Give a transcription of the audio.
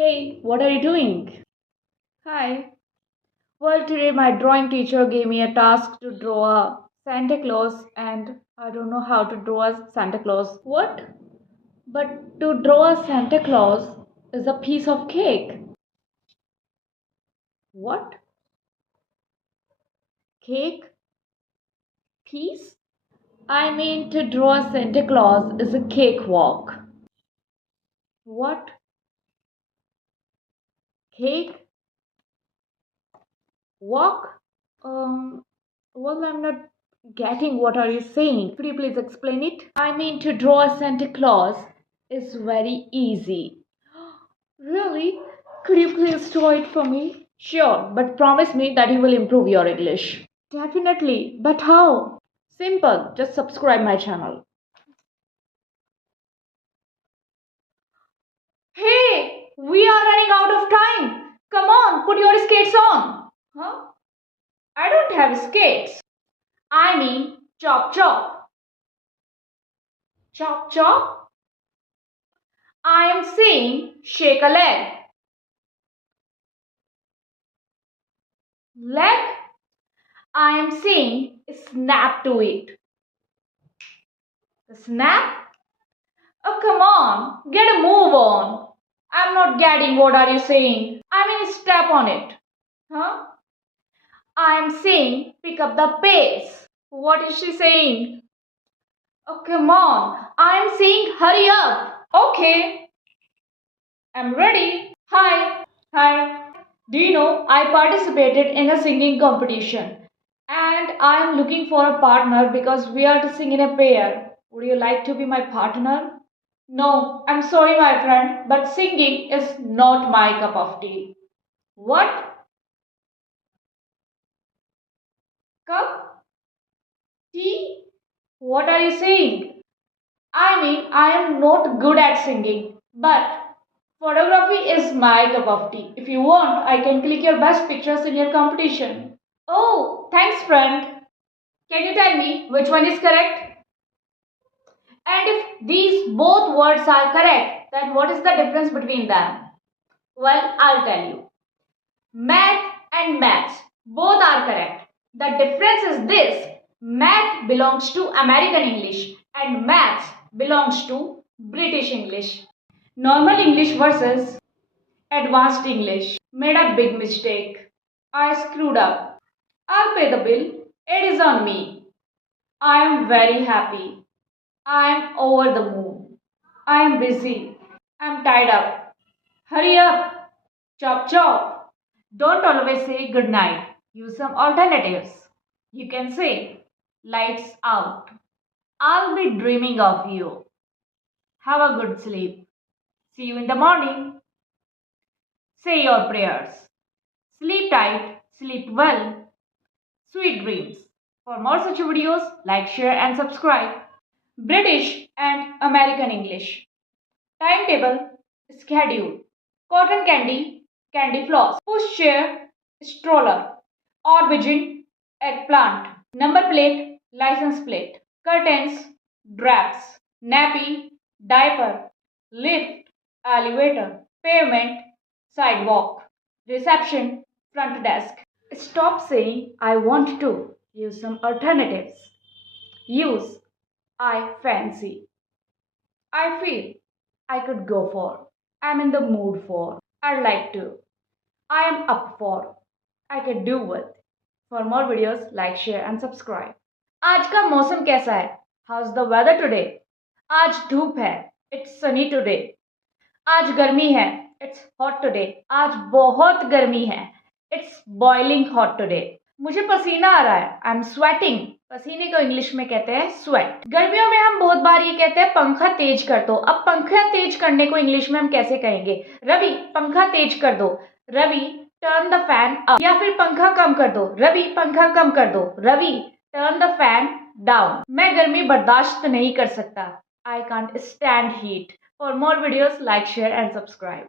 Hey, what are you doing? Hi. Well, today my drawing teacher gave me a task to draw a Santa Claus, and I don't know how to draw a Santa Claus. What? But to draw a Santa Claus is a piece of cake. What? Cake? Piece? I mean, to draw a Santa Claus is a cakewalk. What? Cake? Walk? Well, I'm not getting what are you saying. Could you please explain it? I mean, to draw a Santa Claus is very easy. Really? Could you please draw it for me? Sure, but promise me that you will improve your English. Definitely, but how? Simple, just subscribe my channel. Hey, we are running out of time. Come on, put your skates on. Huh? I don't have skates. I mean, chop chop. Chop chop? I am saying shake a leg. Leg? I am saying snap to it. Snap? Oh, come on, get a move on. I'm not getting what are you saying. I mean step on it. Huh? I am saying pick up the pace. What is she saying? Oh, come on. I am saying hurry up. Okay, I'm ready. Hi. Hi. Do you know I participated in a singing competition and I am looking for a partner because we are to sing in a pair. Would you like to be my partner? No, I'm sorry, my friend, but singing is not my cup of tea. What? Cup? Tea? What are you saying? I mean, I am not good at singing, but photography is my cup of tea. If you want, I can click your best pictures in your competition. Oh, thanks, friend. Can you tell me which one is correct? And if these both words are correct, then what is the difference between them? Well, I'll tell you. Math and maths both are correct. The difference is this: math belongs to American English and maths belongs to British English. Normal English versus advanced English. Made a big mistake. I screwed up. I'll pay the bill. It is on me. I am very happy. I am over the moon. I am busy. I am tied up. Hurry up. Chop chop. Don't always say good night. Use some alternatives. You can say lights out. I'll be dreaming of you. Have a good sleep. See you in the morning. Say your prayers. Sleep tight. Sleep well. Sweet dreams. For more such videos, like, share and subscribe. British and American English. Timetable, schedule. Cotton candy, candy floss. Pushchair, stroller. Aubergine, eggplant. Number plate, license plate. Curtains, drapes. Nappy, diaper. Lift, elevator. Pavement, sidewalk. Reception, front desk. Stop saying I want to. Use some alternatives. Use I fancy. I feel I could go for. I'm in the mood for. I'd like to. I am up for. I could do with. For more videos, like, share and subscribe. आज का मौसम कैसा है? How's the weather today? आज धूप है. It's sunny today. आज गर्मी है. It's hot today. आज बहुत गर्मी है. It's boiling hot today. मुझे पसीना आ रहा है. I'm sweating. पसीने को इंग्लिश में कहते हैं स्वेट. गर्मियों में हम बहुत बार ये कहते हैं पंखा तेज कर दो. अब पंखा तेज करने को इंग्लिश में हम कैसे कहेंगे? रवि पंखा तेज कर दो. Ravi turn the fan up. या फिर पंखा कम कर दो. रवि पंखा कम कर दो. Ravi turn the fan down. मैं गर्मी बर्दाश्त नहीं कर सकता. I can't stand heat. For more videos, like, share and subscribe.